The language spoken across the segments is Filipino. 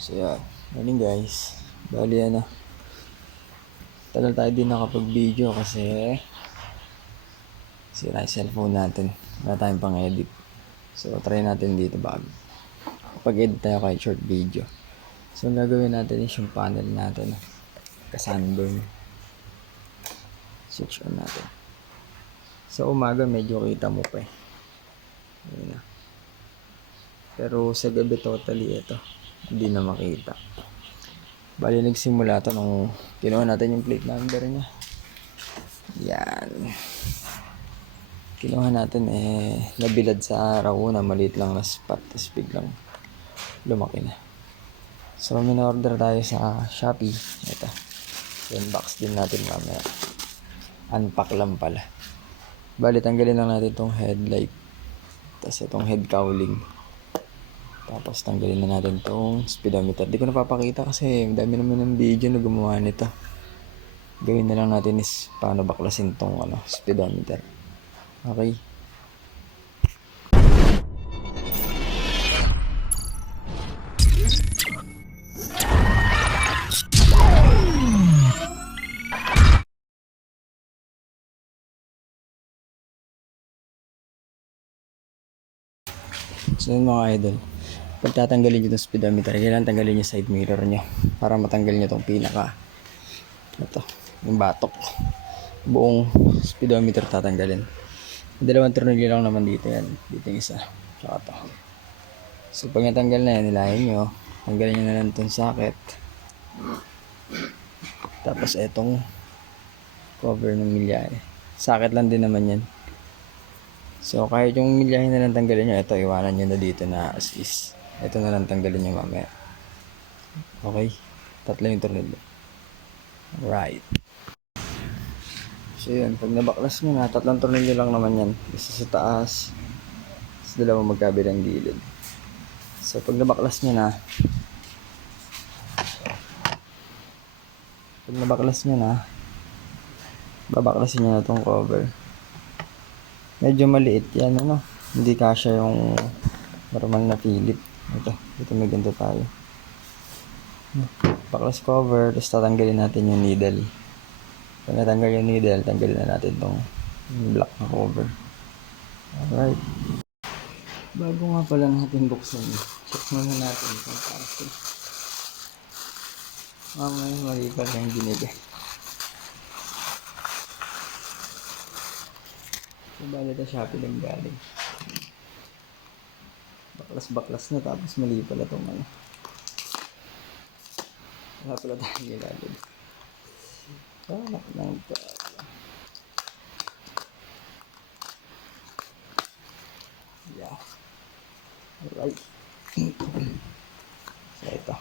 So yeah, morning guys. Bali tagal tayo din nakapag-video kasi sira yung cellphone natin. Wala tayong pang-edit. So try natin dito bago. Kapag-edit tayo kahit short video. So ang gagawin natin is yung panel natin. Ka-sunburn. Switch on natin. Sa umaga medyo kita mo pa eh. Ayun na. Pero sa gabi totally ito. Hindi na makita. Bali nagsimula to nung kinuha natin yung plate number niya. Yan. Kinuha natin nabilad sa araw una, maliit lang na spot, tapos biglang lumaki na. So min-order tayo sa Shopee. Ito. Unbox din natin mamaya. Unpack lang pala. Bali tanggalin lang natin itong headlight. Tapos itong head cowling. Tapos tanggalin na natin itong speedometer. Di ko napapakita kasi ang dami naman ng video na gumawa nito. Gawin na lang natin is paano baklasin itong speedometer. Okay. So yun mga idol, pag tatanggalin nyo itong speedometer, kailangan tanggalin nyo side mirror nyo para matanggal nyo itong pinaka yung batok. Buong speedometer tatanggalin. Dalawang tornilyo lang naman dito yan. Dito yung isa. Tsaka ito. So pag natanggal na yan, nilahin nyo. Tanggalin nyo na lang itong socket. Tapos itong cover ng milyahe. Socket lang din naman yan. So kahit yung milyahe na lang tanggalin nyo, ito iwanan nyo na dito na as is. Ito na lang tanggalin nyo mamaya. Okay? Tatlo yung tornilyo. Right. So yun, pag nabaklas nyo na, tatlong tornilyo lang naman yan. Isa sa taas, sa dalawang magkabilang gilid. So pag nabaklas nyo na, babaklasin nyo na itong cover. Medyo maliit yan, hindi kasya yung normal na Philip. Ito may ganito tayo. Baklas cover, tapos tatanggalin natin yung needle. Pag natanggal yung needle, tanggalin na natin itong black na cover. Alright. Bago nga pala natin buksan, check muna natin kung kasi mamaya mali pala yung binigay. So bali ito Shopee lang galing. Baklas na, tapos mali pala itong wala pala tayong nilalagay. Anak ng pala. Yeah. Alright. So ito.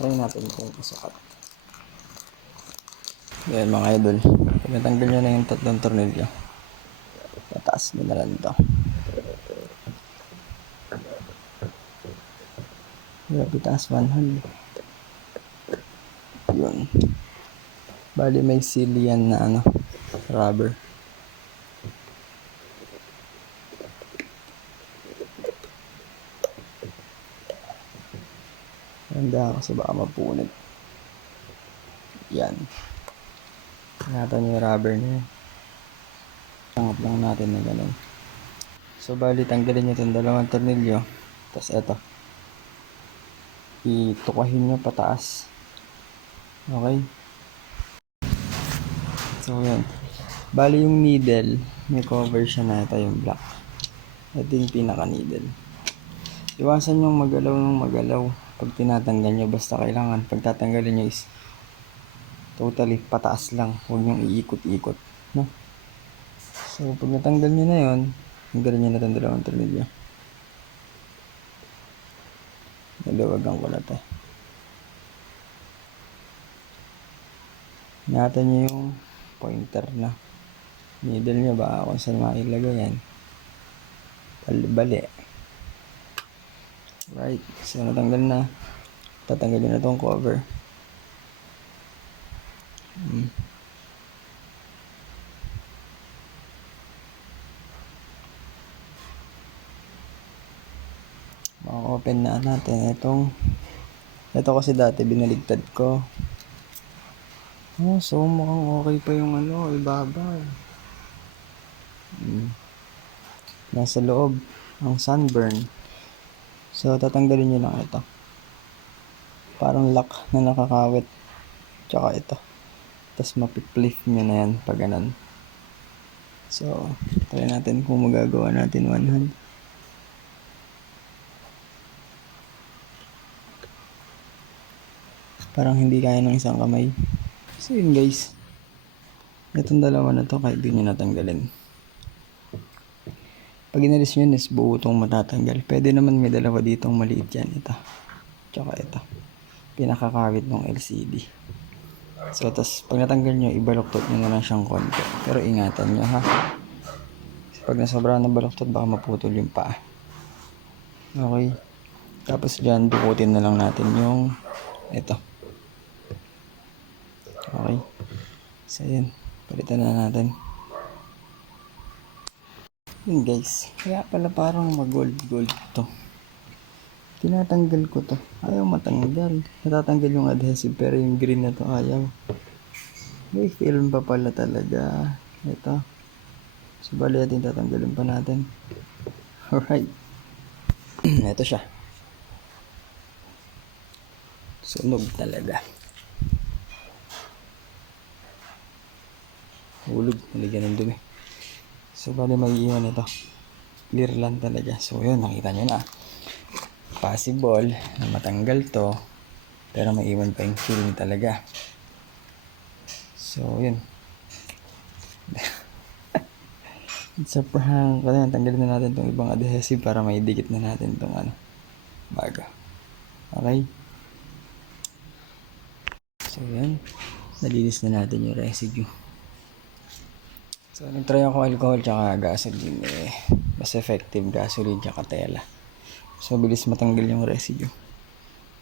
Try natin kung kasukat. Yan mga idol. Pag natanggal nyo na yung tatlong tornilyo, pataas nyo na lang ito. Grabe taas, 100. Yun. Bali may seal yan na rubber. Handa kasi baka mapunit. Yan. Ingatan nyo yung rubber na yan. Tangap lang natin na ganun. So bali tanggalin nyo itong dalawang tornilyo. Tapos eto, itukahin nyo pataas. Okay. So yan. Bali yung needle, may cover siya na ito yung black. Ito yung pinaka needle. Iwasan yung magalaw pag tinatanggal nyo. Basta kailangan pag tatanggalin nyo is totally pataas lang. Huwag nyo iikot-ikot. No? So pag natanggal nyo na yun, tanggalin nyo na itong dalawang tornilyo. Nalawagan ko na ito. Ingatan nyo yung pointer na needle nyo, baka kung saan mailagay yan. Bali. Right. So natanggal na. Tatanggalin na itong cover. open na natin ito kasi dati binaligtad ko. So mukhang okay pa yung ibabaw. Nasa loob ang sunburn. So tatanggalin nyo lang ito. Parang lock na nakakawit. Tsaka ito. Tapos mapiplif nyo na yan pag ganun. So try natin kung magagawa natin one hand. Parang hindi kaya ng isang kamay. So yun guys. Itong dalawa na to kahit di nyo natanggalin. Pag inalis nyo is buo itong matatanggal. Pwede naman may dalawa ditong maliit yan. Ito. Tsaka ito. Pinakakawit ng LCD. So tas pag natanggal nyo, ibaluktot nyo na lang siyang konti. Pero ingatan nyo ha. Pag nasobrahan ng baluktot, baka maputol yung paa. Okay. Tapos dyan, dukutin na lang natin yung ito. Okay. So yun. Palitan na natin. Yun guys. Kaya pala parang mag-gold to. Tinatanggal ko to. Ayaw matanggal. Natatanggal yung adhesive pero yung green na to ayaw. May film pa pala talaga. Ito. So bali natin tatanggalin pa natin. Alright. Ito siya. Sunog talaga. Hulog. Naligyan ng dumi. So bali may iwan ito. Clear lang talaga. So yun. Nakita nyo na. Possible na matanggal to. Pero may iwan pa yung film talaga. So yun. It's a prank. Kasi tanggalin na natin itong ibang adhesive para may dikit na natin itong bago. Okay. So yan. Nalinis na natin yung residue. So nagtry ako alcohol tsaka gasoline. Mas effective gasoline tsaka tela. So bilis matanggal yung residue.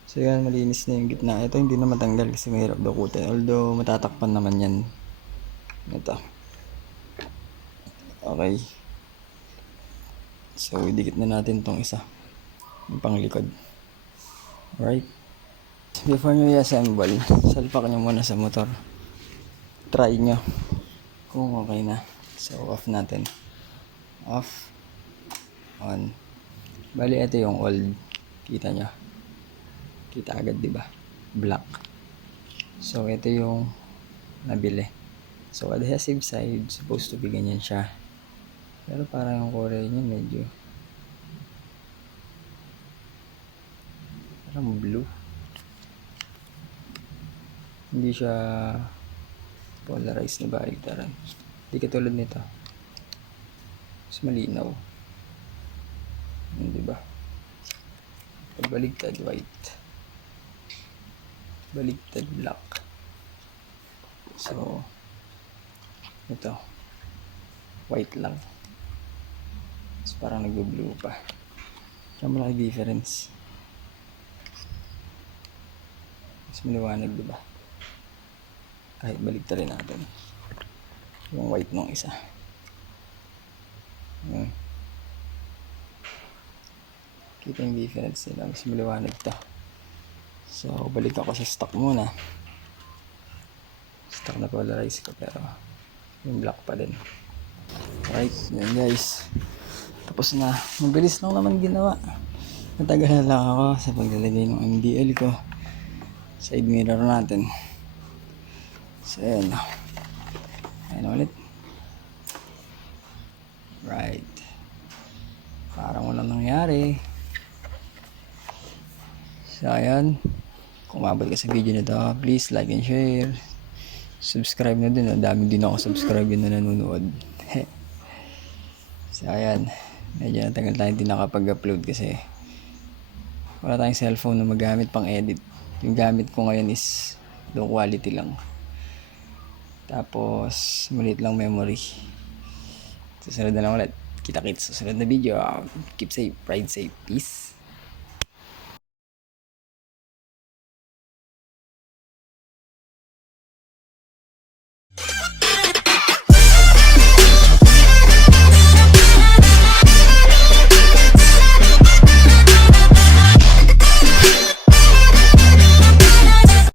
So yan, malinis na yung gitna. Ito hindi na matanggal kasi mahirap dukutin. Although matatakpan naman yan. Ito. Okay. So idikit na natin tong isa. Yung panglikod. Alright. Before nyo i-assemble, salpak nyo muna sa motor. Try nyo kung okay na. So off natin. Off. On. Bali ito yung old. Kita nyo. Kita agad diba? Black. So ito yung nabili. So adhesive side, supposed to be ganyan siya. Pero parang yung kulay niya medyo parang blue. Hindi siya polarized na baligtaran. Hindi katulad nito. Mas malinaw. Diba? Pag baligtad white. Baligtad black. So ito white lang. So parang nag-blue pa. Kaya malaki difference. Mas maliwanag diba? Kahit baligtad rin natin yung white nung isa. Kita yung difference nila. Mas maliwanag to. So balik ako sa stock muna. Stock na polarize ko pero yung black pa din. Right, yan guys. Tapos na. Mabilis lang naman ginawa. Matagal na lang ako sa paglalagay ng MDL ko. Side mirror natin. So ayan. Ayan ulit. Right. Parang walang nangyari. So ayan. Kung mabot ka sa video nito, please like and share. Subscribe na din. Dami din ako subscribe yun na nanonood. So ayan. Medyo natagal tayo hindi nakapag-upload kasi wala tayong cellphone na magamit pang edit. Yung gamit ko ngayon is low quality lang. Tapos maliit lang memory. Susunod na lang ulit. Kita-kits sa susunod na video. Keep safe, ride safe, peace.